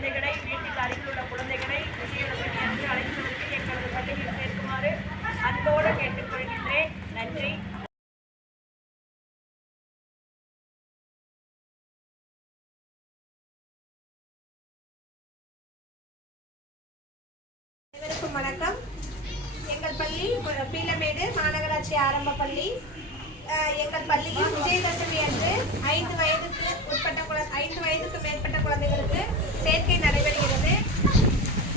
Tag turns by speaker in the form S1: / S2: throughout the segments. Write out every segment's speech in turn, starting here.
S1: குழந்தைகளை வீட்டுக்கு அருகில் உள்ள குழந்தைகளை விஜயதசமி அன்று அழைத்து எங்களது பள்ளியில் சேர்க்குமாறு அன்போடு கேட்டுக்கொள்கின்றேன். நன்றி.
S2: அனைவருக்கும் வணக்கம். எங்கள் பள்ளி பீலமேடு மாநகராட்சி ஆரம்ப பள்ளி. எங்கள் பள்ளியில் விஜயதசமி அன்று ஐந்து வயதுக்கு உட்பட்ட குழ ஐந்து வயதுக்கு மேற்பட்ட குழந்தைகளுக்கு சேர்க்கை நடைபெறுகிறது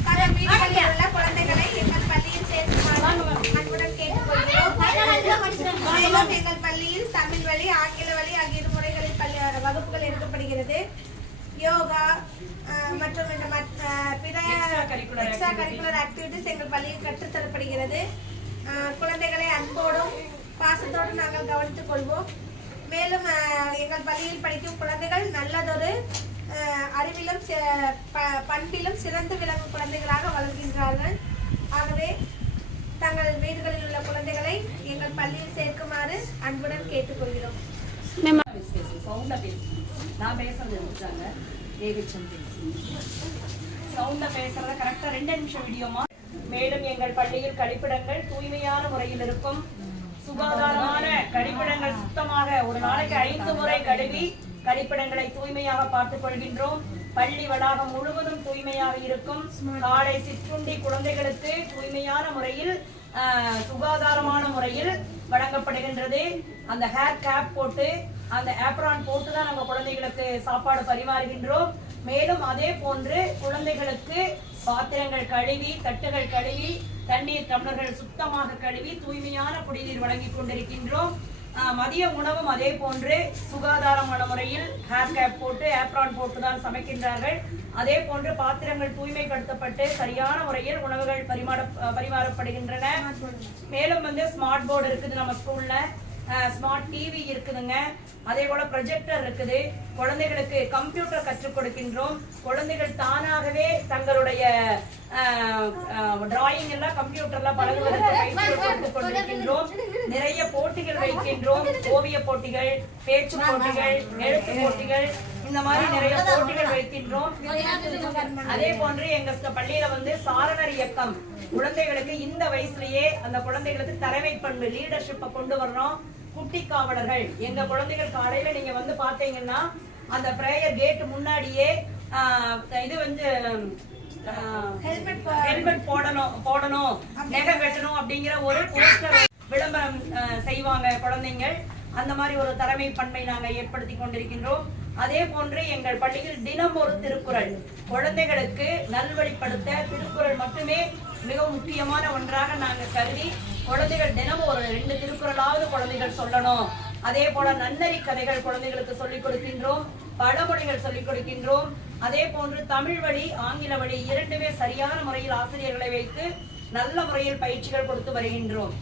S2: தங்கள் வீடுகளில் உள்ள குழந்தைகளை எங்கள் பள்ளியில் சேர்க்குமாறு அன்புடன் கேட்டுக்கொள்கிறோம் எங்கள் பள்ளியில் தமிழ் வழி ஆங்கில வழி ஆகிய இரு முறைகளில் பள்ளி வகுப்புகள் எடுக்கப்படுகிறது. யோகா மற்றும் இந்த பிற எக்ஸ்ட்ரா கரிக்குலர் ஆக்டிவிட்டிஸ் எங்கள் பள்ளியில் கற்றுத்தரப்படுகிறது. குழந்தைகளை அன்போடும் பாசத்தோடும் நாங்கள் கவனித்துக் கொள்வோம். மேலும் எங்கள் பள்ளியில் படிக்கும் குழந்தைகள் நல்லதொரு அறிவிலும் பண்பிலும் சிறந்து விளங்கும் குழந்தைகளாக வளர்கின்றார்கள். ஆகவே தங்கள் வீடுகளில் உள்ள குழந்தைகளை எங்கள் பள்ளியில் சேர்க்குமாறு அன்புடன் கேட்டுக்கொள்கிறோம்.
S1: நான் பேசுறது முடிச்சாங்க ஏகச்சம் பேசு சவுண்டா பேசுறத கரெக்டா ரெண்டு நிமிஷம் வீடியோமா மேலும் எங்கள் பள்ளியில் கழிப்பிடங்கள் தூய்மையான முறையில் இருக்கும். சுகாதாரமான கழிப்பிடங்கள் சுத்தமாக ஒரு நாளைக்கு ஐந்து முறை கழுவி கழிப்பிடங்களை தூய்மையாக பார்த்துக் கொள்கின்றோம். பள்ளி வளாகம் முழுவதும் தூய்மையாக இருக்கும். காலை சிற்றுண்டி குழந்தைகளுக்கு தூய்மையான முறையில் சுகாதாரமான முறையில் வழங்கப்படுகின்றது. அந்த ஹேர் கேப் போட்டு அந்த ஆப்ரான் போட்டு தான் நம்ம குழந்தைகளுக்கு சாப்பாடு பரிமாறுகின்றோம். மேலும் அதே போன்று குழந்தைகளுக்கு பாத்திரங்கள் கழுவி தட்டுகள் கழுவி தண்ணீர் டம்ளர்கள் சுத்தமாக கழுவி தூய்மையான குடிநீர் வழங்கி கொண்டிருக்கின்றோம். மதிய உணவும் அதே போன்று சுகாதாரமான முறையில் ஹேர் கேப் போட்டு ஆப்ரான் போட்டு தான் சமைக்கின்றார்கள். அதே போன்று பாத்திரங்கள் தூய்மைப்படுத்தப்பட்டு சரியான முறையில் உணவுகள் பரிமாற பரிமாறப்படுகின்றன. மேலும் வந்து ஸ்மார்ட் போர்டு இருக்குது நம்ம ஸ்கூல்ல ஸ்மார்ட் டிவி இருக்குதுங்க. அதே போல ப்ரொஜெக்டர் இருக்குது. குழந்தைகளுக்கு கம்ப்யூட்டர் கற்றுக் கொடுக்கின்றோம். குழந்தைகள் தானாகவே தங்களுடைய டிராயிங் எல்லாம் கம்ப்யூட்டர்ல பழகுவதற்கு கொண்டிருக்கின்றோம். நிறைய போட்டிகள் வைக்கின்றோம். ஓவிய போட்டிகள் பேச்சு போட்டிகள் எழுத்து போட்டிகள் இந்த மாதிரி நிறைய போட்டிகள் வைக்கின்றோம் அதே போன்று எங்க பள்ளியில வந்து சாரணர் இயக்கம். குழந்தைகளுக்கு இந்த வயசுலயே அந்த குழந்தைகளுக்கு தலைமை பண்பு லீடர்ஷிப்பை கொண்டு வர்றோம். குட்டி காவலர்கள். எங்க குழந்தைகள் காலையில நீங்க வந்து பாத்தீங்கன்னா அந்த பிரேயர் கேட் முன்னாடியே இது வந்து
S2: ஹெல்மெட்
S1: போடணும் போடணும் நெகை வெட்டணும் அப்படிங்கிற ஒரு போஸ்டர் விளம்பரம் செய்வாங்க குழந்தைங்கள். அந்த மாதிரி ஒரு தலைமை பண்பை நாங்க ஏற்படுத்தி கொண்டிருக்கின்றோம். அதே போன்று எங்கள் பள்ளியில் தினம் ஒரு திருக்குறள். குழந்தைகளுக்கு நல்வழிப்படுத்த திருக்குறள் மட்டுமே மிகவும் முக்கியமான ஒன்றாக நாங்கள் கருதி குழந்தைகள் தினமும் ஒரு ரெண்டு திருக்குறளாவது குழந்தைகள் சொல்லணும். அதே போல நன்னறி கதைகள் குழந்தைகளுக்கு சொல்லிக் கொடுக்கின்றோம் பழமொழிகள் சொல்லிக் கொடுக்கின்றோம். அதே போன்று தமிழ் வழி ஆங்கில வழி இரண்டுமே சரியான முறையில் ஆசிரியர்களை வைத்து நல்ல முறையில் பயிற்சிகள் கொடுத்து வருகின்றோம்.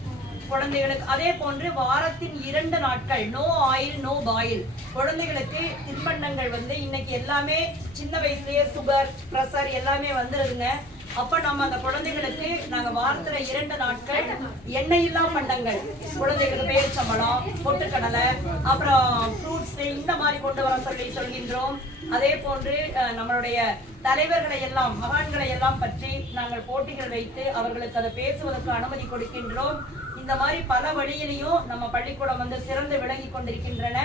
S1: குழந்தைகளுக்கு அதே போன்று வாரத்தின் இரண்டு நாட்கள் நோ ஆயில் நோ பாயில் குழந்தைகளுக்கு தின்பண்டங்கள் வந்து இன்னைக்கு எல்லாமே சின்ன வயசுலயே சுகர் பிரஷர் எல்லாமே வந்துருதுங்க. அப்ப நம்ம அந்த குழந்தைகளுக்கு நாங்க வாரத்துல இரண்டு நாட்கள் எண்ணெய் இல்லா பண்டங்கள். குழந்தைகளுக்கு பேரிச்சம்பழம் பொட்டுக்கடலை அப்புறம் ஃப்ரூட்ஸ் இந்த மாதிரி கொண்டு வர சொல்லி சொல்கின்றோம். அதே போன்று அஹ், நம்மளுடைய தலைவர்களை எல்லாம் மகான்களை எல்லாம் பற்றி நாங்கள் போட்டிகள் வைத்து அவர்களுக்கு அதை பேசுவதற்கு அனுமதி கொடுக்கின்றோம். இந்த மாதிரி பல வழியிலையும் நம்ம பள்ளிக்கூடம் வந்து சிறந்து விளங்கி கொண்டிருக்கின்றன.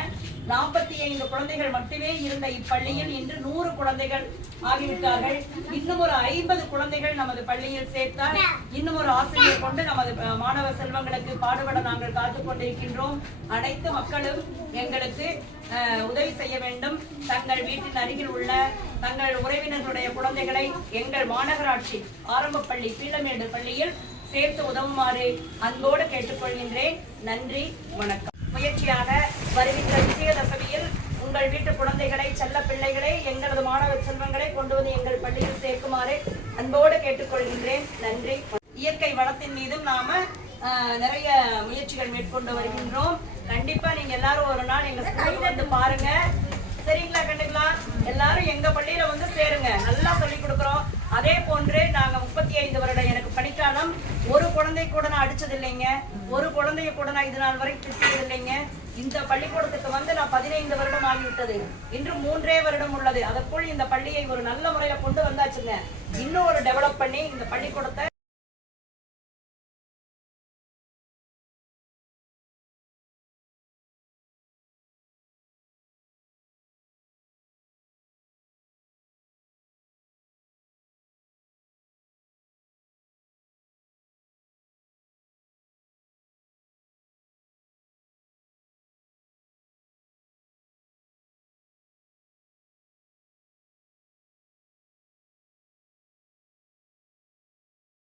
S1: நாற்பத்தி ஐந்து குழந்தைகள் மட்டுமே இருந்த இப்பள்ளியில் இன்று நூறு குழந்தைகள் ஆகிவிட்டார்கள். இன்னும் ஒரு ஐம்பது குழந்தைகள் நமது பள்ளியில் சேர்த்தால் இன்னும் ஒரு ஆசிரியர் கொண்டு நமது மாணவ செல்வங்களுக்கு பாடுபட நாங்கள் காத்துக் கொண்டிருக்கின்றோம். அனைத்து மக்களும் எங்களுக்கு உதவி செய்ய வேண்டும். தங்கள் வீட்டின் அருகில் உள்ள தங்கள் உறவினர்களுடைய குழந்தைகளை எங்கள் மாநகராட்சி ஆரம்ப பள்ளி பீளமேடு பள்ளியில் சேர்த்து உதவுமாறு அன்போடு கேட்டுக்கொள்கின்றேன். நன்றி வணக்கம். முயற்சியாக வருகின்ற விஜயதசமியில் உங்கள் வீட்டு குழந்தைகளை செல்ல பிள்ளைகளை எங்களது மாணவ செல்வங்களை கொண்டு வந்து எங்கள் பள்ளியில் சேர்க்குமாறு அன்போடு கேட்டுக்கொள்கின்றேன். நன்றி. இயற்கை வளத்தின் மீதும் நாம ஆஹ், நிறைய முயற்சிகள் மேற்கொண்டு வருகின்றோம். கண்டிப்பா நீங்க எல்லாரும் ஒரு நாள் எங்க ஸ்கூலுக்கு வந்து பாருங்க. சரிங்களா கண்டுங்களா? எல்லாரும் எங்க பள்ளியில வந்து சேருங்க. நல்லா சொல்லி கொடுக்குறோம். அதே போன்று நாங்க முப்பத்தி ஐந்து வருடம் எனக்கு பணிக்காலம். ஒரு குழந்தை கூட நான் அடிச்சது இல்லைங்க ஒரு குழந்தைய கூட நான் இது நாள் வரைக்கும் திட்டது இல்லைங்க இந்த பள்ளிக்கூடத்துக்கு வந்து நான் பதினைந்து வருடம் ஆகிவிட்டது. இன்று மூன்றே வருடம் உள்ளது. அதற்குள் இந்த பள்ளியை ஒரு நல்ல முறையில கொண்டு வந்தாச்சுங்க. இன்னும் ஒரு டெவலப் பண்ணி இந்த பள்ளிக்கூடத்தை